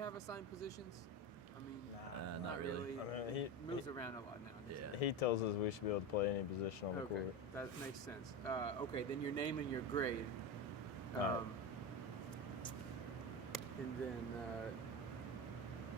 have assigned positions? I mean, not really. I mean, he moves around a lot now. Yeah. He tells us we should be able to play any position on the Okay, court. that makes sense. Okay, then your name and your grade. Alright. And then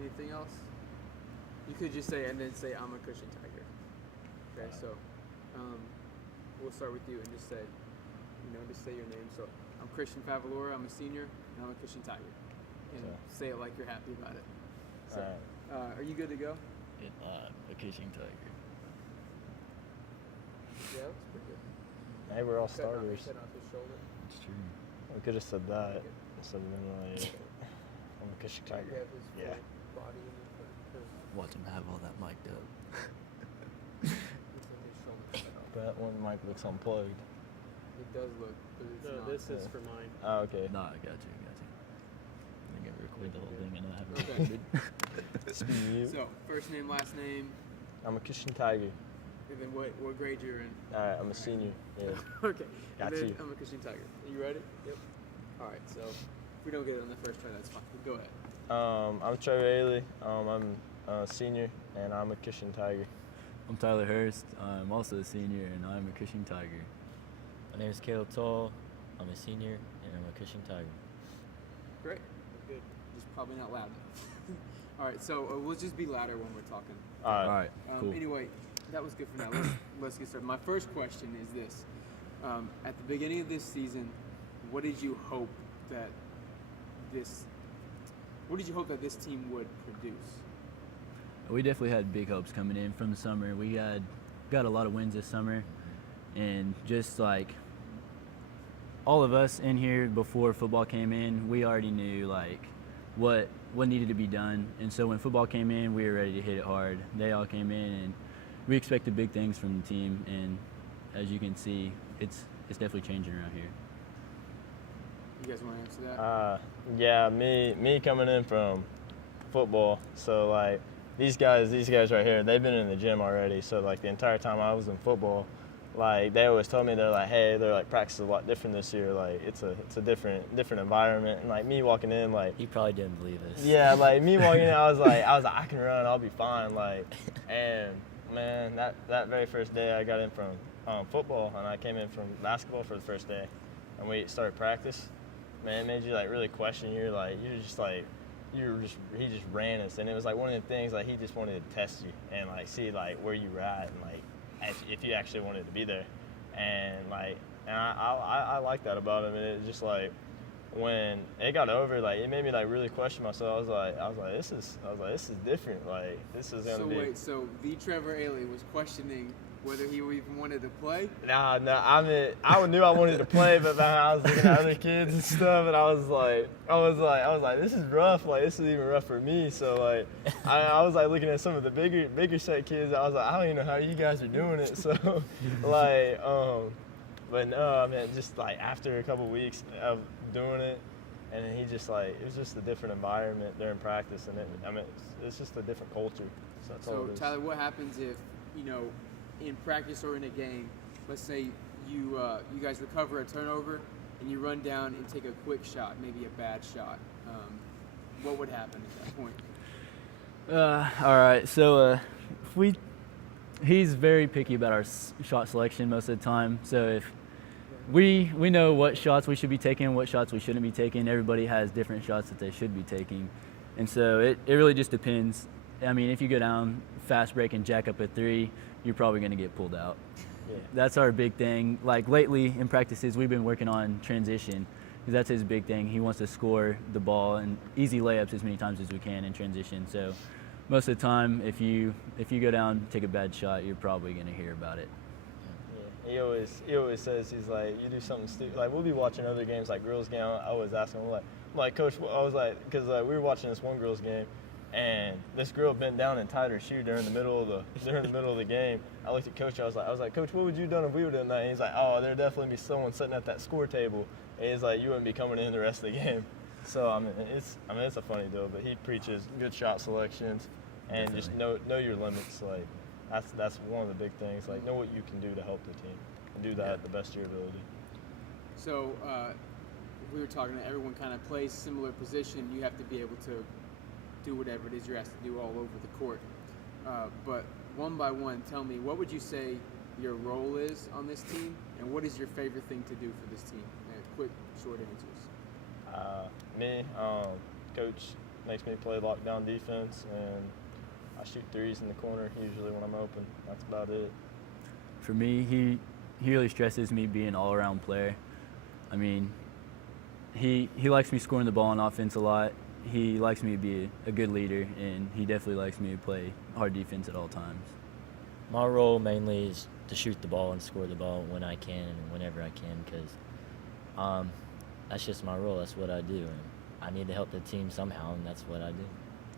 anything else? You could just say, and then say, I'm a Cushing Tiger. Okay, so we'll start with you and just say, just say your name. So I'm Christian Favalora, I'm a senior, and I'm a Cushing Tiger. And say it like you're happy about it. So, are you good to go? A Cushing Tiger. Yeah, that's pretty good. Hey, we're all Cutting starters. off his shoulder. It's true. We could have said that instead of being like, I'm a Cushing You Tiger. have his full Yeah. body in the Watch him have all that mic'd up. his shoulder cut off. That one mic looks unplugged. It does look, but it's No, not. this is for mine. Oh, okay. No, I got you. I think I record the whole thing and I have it Okay. recorded. Speed mute. So, first name, last name, I'm a Cushing Tiger. and then what grade you're in. Alright, I'm a senior. Yeah. Okay. Got and then you. I'm a Cushing Tiger. Are you ready? Yep. All right. So if we don't get it on the first try, that's fine. Go ahead. I'm Trevor Ailey. I'm a senior, and I'm a Cushing Tiger. I'm Tyler Hurst. I'm also a senior and I'm a Cushing Tiger. My name is Caleb Tull. I'm a senior, and I'm a Cushing Tiger. Great. Good. Just probably not loud enough. All right. So we'll just be louder when we're talking. Alright. All right, cool. Anyway, that was good for now. Let's get started. My first question is this: at the beginning of this season, what did you hope that this team would produce? We definitely had big hopes coming in from the summer. We got a lot of wins this summer, and just like all of us in here before football came in, we already knew like what needed to be done. And so when football came in, we were ready to hit it hard. They all came in, and we expected big things from the team. And as you can see, it's definitely changing around here. You guys want to answer that? Yeah, me coming in from football, so like these guys right here, they've been in the gym already. So like the entire time I was in football, like they always told me, they're like practice is a lot different this year. Like it's a different environment. And like me walking in, like He probably didn't believe us. yeah, like me walking in, I was like I can run, I'll be fine. Like, and man, that very first day I got in from football, and I came in from basketball for the first day, and we started practice. Man, it made you like really question he just ran us, and it was like one of the things like he just wanted to test you and like see like where you were at, and like if you actually wanted to be there, and I like that about him. And it just like when it got over, like it made me like really question myself. I was like this is different. Like this is gonna be. So the Trevor Ailey was questioning whether he even wanted to play? Nah. I mean, I knew I wanted to play, but man, I was looking at other kids and stuff, and I was like, this is rough. Like, this is even rough for me. So like, I was like looking at some of the bigger set kids. I was like, I don't even know how you guys are doing it. So like, but no, I mean, just like after a couple weeks of doing it, and then he just like, it was just a different environment during practice, and it's just a different culture. So that's all it is. Tyler, what happens if in practice or in a game, let's say you guys recover a turnover and you run down and take a quick shot, maybe a bad shot? What would happen at that point? All right, so he's very picky about our shot selection most of the time. So if we know what shots we should be taking, what shots we shouldn't be taking. Everybody has different shots that they should be taking, and so it really just depends. I mean, if you go down fast break and jack up a three, you're probably going to get pulled out. Yeah. That's our big thing. Like lately in practices, we've been working on transition, because that's his big thing. He wants to score the ball and easy layups as many times as we can in transition. So most of the time, if you go down, take a bad shot, you're probably going to hear about it. Yeah. He always says, he's like, you do something stupid. Like we'll be watching other games, like girls' game. I always ask him, I'm like, Coach, I was like, because we were watching this one girls' game, and this girl bent down and tied her shoe during the middle of the game. I looked at Coach. I was like, Coach, what would you have done if we would have done that? And he's like, oh, there'd definitely be someone sitting at that score table. And he's like, you wouldn't be coming in the rest of the game. So it's a funny deal, but he preaches good shot selections and Definitely. just know your limits. Like that's one of the big things. Like know what you can do to help the team and do that at the best of your ability. So we were talking that everyone kind of plays similar position. You have to be able to do whatever it is you're asked to do all over the court. But one by one, tell me, what would you say your role is on this team, and what is your favorite thing to do for this team? Quick, short answers. Coach makes me play lockdown defense, and I shoot threes in the corner usually when I'm open. That's about it. For me, he really stresses me being an all-around player. I mean, he likes me scoring the ball on offense a lot. He likes me to be a good leader, and he definitely likes me to play hard defense at all times. My role mainly is to shoot the ball and score the ball when I can and whenever I can, because that's just my role. That's what I do, and I need to help the team somehow, and that's what I do.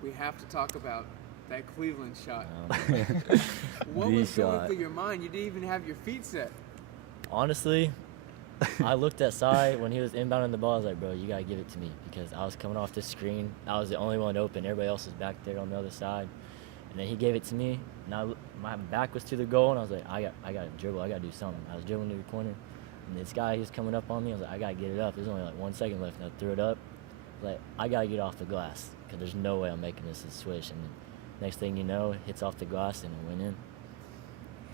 We have to talk about that Cleveland shot. Um, What The was going shot. through your mind? You didn't even have your feet set. Honestly, I looked at Cy when he was inbounding the ball. I was like, bro, you got to give it to me, because I was coming off the screen. I was the only one open. Everybody else was back there on the other side. And then he gave it to me, and my back was to the goal, and I was like, I got to dribble. I got to do something. I was dribbling to the corner, and this guy, he was coming up on me. I was like, I got to get it up. There's only like 1 second left, and I threw it up. I was like, I got to get off the glass, because there's no way I'm making this a swish. And then next thing you know, it hits off the glass, and it went in.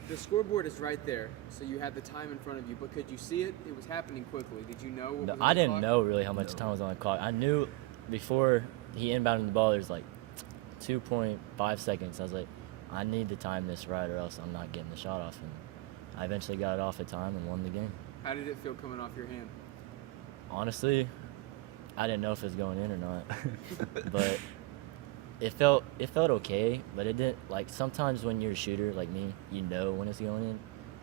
The scoreboard is right there, so you had the time in front of you, but could you see it? It was happening quickly. Did you know what was on I the didn't clock? know really how much time was on the clock. I knew before he inbounded the ball, there's like 2.5 seconds. I was like, I need to time this right, or else I'm not getting the shot off. And I eventually got it off at time and won the game. How did it feel coming off your hand? Honestly, I didn't know if it was going in or not, but it felt okay. But it didn't, like, sometimes when you're a shooter like me, you know when it's going in.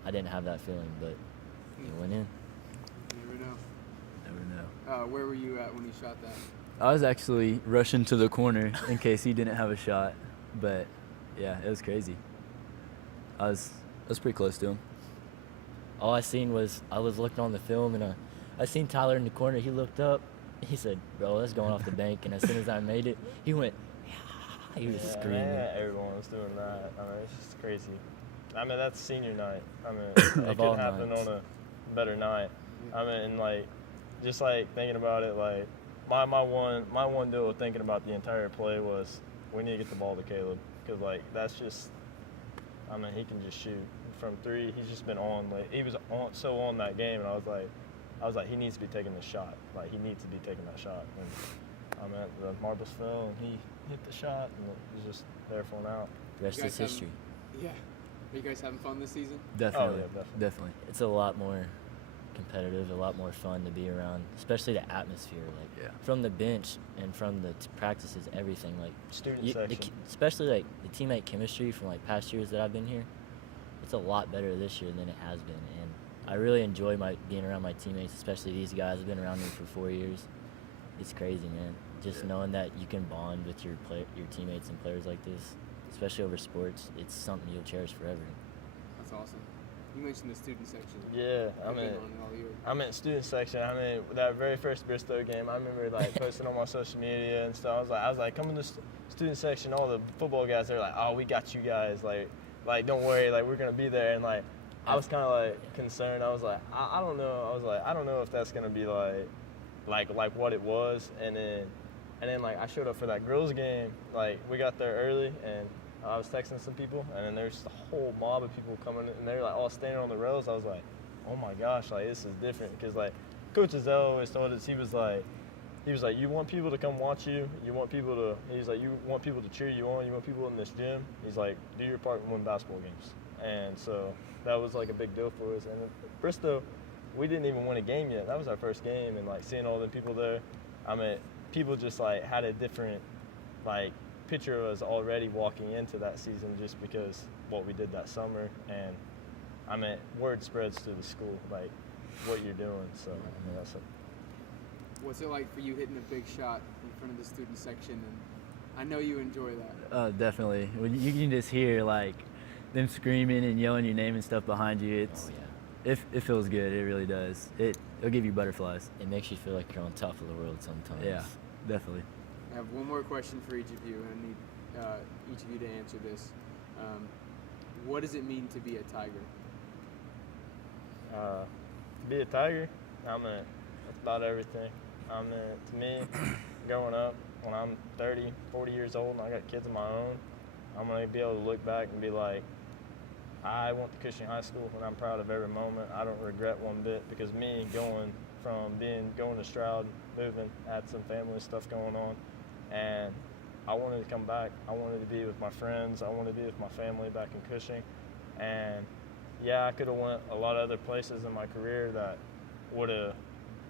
I didn't have that feeling, but it went in. You never know. Never know. Where were you at when you shot that? I was actually rushing to the corner in case he didn't have a shot, but yeah, it was crazy. I was pretty close to him. All I seen was, I was looking on the film, and I seen Tyler in the corner. He looked up. He said, bro, that's going off the bank. And as soon as I made it, he went, yeah, he was screaming. Yeah, everyone was doing that. I mean, it's just crazy. I mean, that's senior night. I mean, it Of all could happen nights. on a better night. I mean, and like, just like thinking about it, like my one deal with thinking about the entire play was we need to get the ball to Caleb, because like that's just, I mean, he can just shoot from three. He's just been on, like he was on that game, and I was like he needs to be taking the shot. Like he needs to be taking that shot. And I mean, the marbles fell, and he hit the shot, and it was just there for an out. The rest You guys is having- history. Yeah. Are you guys having fun this season? Definitely. Oh, yeah, Definitely. It's a lot more competitive, a lot more fun to be around, especially the atmosphere. Like Yeah. from the bench and from the practices, everything. Like Student section. especially like the teammate chemistry from like past years that I've been here. It's a lot better this year than it has been, and I really enjoy being around my teammates, especially these guys. Have been around me for 4 years. It's crazy, man. Just knowing that you can bond with your teammates and players like this, especially over sports, it's something you'll cherish forever. That's awesome. You mentioned the student section. Yeah, I've been on it all year. I'm in student section. I mean, that very first Bristow game, I remember like posting on my social media and stuff. I was like, come in the student section. All the football guys, they're like, oh, we got you guys. Like don't worry, like we're gonna be there. And like, I was kind of like concerned. I was like, I don't know. I was like, I don't know if that's gonna be like what it was. And then like I showed up for that girls game. Like we got there early, and I was texting some people, and then there's a whole mob of people coming, and they're like all standing on the rails. I was like, oh my gosh, like this is different, because like Coach Azell always told us, he was like, you want people to come watch you, you want people to cheer you on, you want people in this gym. He's like, do your part and win basketball games. And so that was like a big deal for us. And at Bristow, we didn't even win a game yet. That was our first game, and like seeing all the people there, I mean, people just like had a different like picture of us already walking into that season, just because what we did that summer. And I mean, word spreads through the school, like what you're doing. So I mean, that's What's it like for you hitting a big shot in front of the student section? And I know you enjoy that. Definitely. When you can just hear like them screaming and yelling your name and stuff behind you, Oh yeah, it feels good. It really does. It'll give you butterflies. it makes you feel like you're on top of the world sometimes. Yeah, definitely. I have one more question for each of you, and I need each of you to answer this. What does it mean to be a Tiger? to be a Tiger, I mean, that's about everything. I mean, to me, growing up, when I'm 30, 40 years old and I got kids of my own, I'm going to be able to look back and be like, I went to Cushing High School and I'm proud of every moment. I don't regret one bit, because me going to Stroud, moving, had some family stuff going on, and I wanted to come back. I wanted to be with my friends. I wanted to be with my family back in Cushing. And yeah, I could have went a lot of other places in my career that would have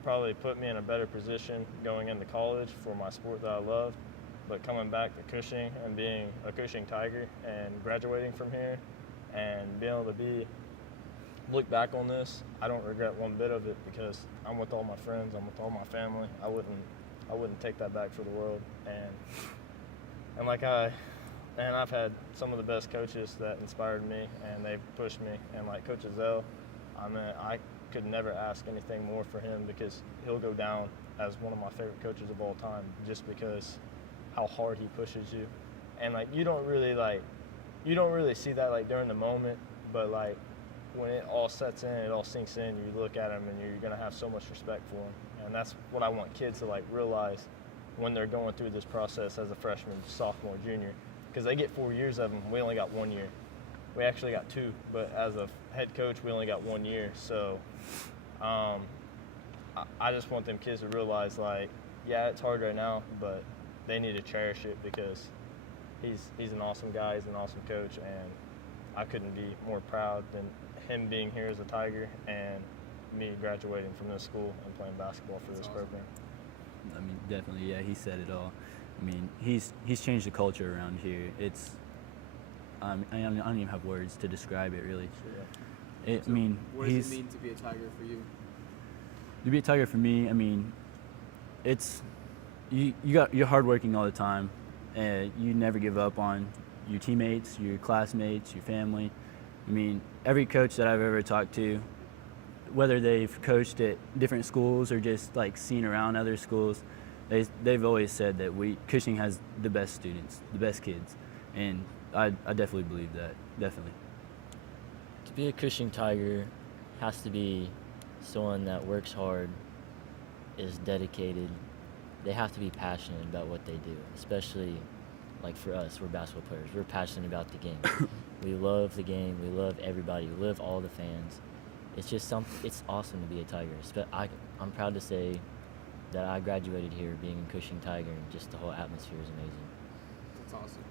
probably put me in a better position going into college for my sport that I loved. But coming back to Cushing and being a Cushing Tiger and graduating from here and being able to look back on this, I don't regret one bit of it, because I'm with all my friends, I'm with all my family. I wouldn't take that back for the world. And I've had some of the best coaches that inspired me, and they've pushed me. And like Coach Azell, I could never ask anything more for him, because he'll go down as one of my favorite coaches of all time, just because how hard he pushes you. And like you don't really see that like during the moment, but like when it all sets in, it all sinks in, you look at him and you're gonna have so much respect for him. And that's what I want kids to like realize when they're going through this process as a freshman, sophomore, junior, because they get 4 years of them. We only got 1 year. We actually got 2, but as a head coach, we only got 1 year. So I just want them kids to realize, like, yeah, it's hard right now, but they need to cherish it, because he's an awesome guy, he's an awesome coach, and I couldn't be more proud than him being here as a Tiger and me graduating from this school and playing basketball for this program. I mean, definitely, yeah, he said it all. I mean, he's changed the culture around here. It's I don't even have words to describe it, really. Yeah. I mean, what does it mean to be a Tiger for you? To be a Tiger for me, I mean, it's you're hardworking all the time, and you never give up on your teammates, your classmates, your family. I mean, every coach that I've ever talked to, whether they've coached at different schools or just like seen around other schools, they've always said that Cushing has the best students, the best kids, and I definitely believe that, definitely. To be a Cushing Tiger has to be someone that works hard, is dedicated. They have to be passionate about what they do, especially like for us, we're basketball players. We're passionate about the game. We love the game. We love everybody. We love all the fans. It's just it's awesome to be a Tiger. I'm proud to say that I graduated here being a Cushing Tiger, and just the whole atmosphere is amazing. That's awesome.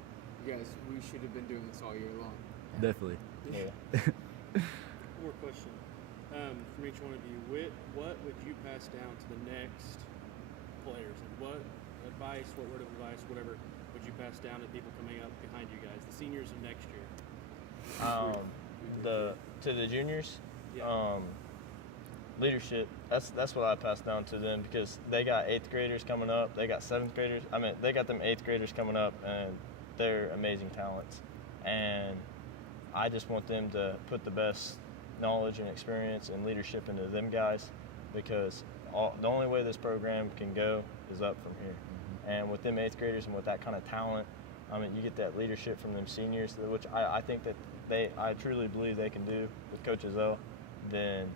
You guys, we should have been doing this all year long. Definitely. Yeah. One more question from each one of you. What would you pass down to the next players? And what advice, what word of advice, whatever, would you pass down to people coming up behind you guys, the seniors of next year? To the juniors, Yeah. leadership. That's what I pass down to them, because they got 8th graders coming up. They got 7th graders. They got them 8th graders coming up, and they're amazing talents. And I just want them to put the best knowledge and experience and leadership into them guys, because the only way this program can go is up from here. Mm-hmm. And with them 8th graders and with that kind of talent, you get that leadership from them seniors, which I think that I truly believe they can do with Coach Azell. Then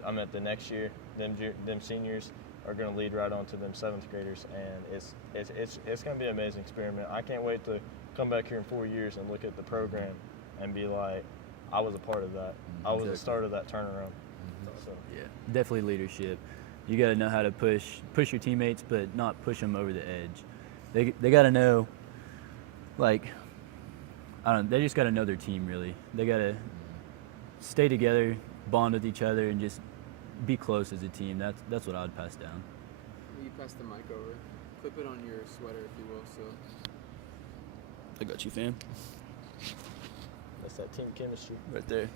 the next year, them seniors are going to lead right on to them 7th graders, and it's going to be an amazing experiment. I can't wait to come back here in 4 years and look at the program and be like, I was a part of that. I was the start of that turnaround. So. Yeah, definitely leadership. You got to know how to push your teammates, but not push them over the edge. They got to know, like, they just got to know their team, really. They got to stay together, bond with each other, and just be close as a team. That's what I would pass down. You pass the mic over. Clip it on your sweater, if you will. So. I got you, fam. That's that team chemistry. Right there.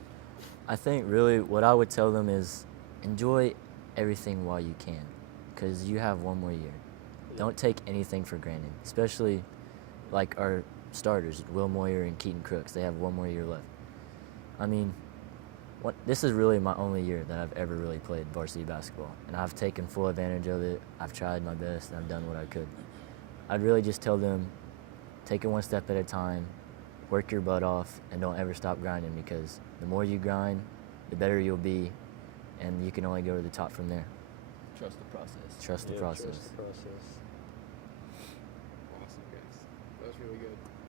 I think really what I would tell them is enjoy everything while you can, because you have 1 more year. Don't take anything for granted, especially like our starters, Will Moyer and Keaton Crooks. They have 1 more year left. I mean, this is really my only year that I've ever really played varsity basketball, and I've taken full advantage of it. I've tried my best, and I've done what I could. I'd really just tell them, take it 1 step at a time, work your butt off, and don't ever stop grinding, because the more you grind, the better you'll be, and you can only go to the top from there. Trust the process. Trust the process. Trust the process.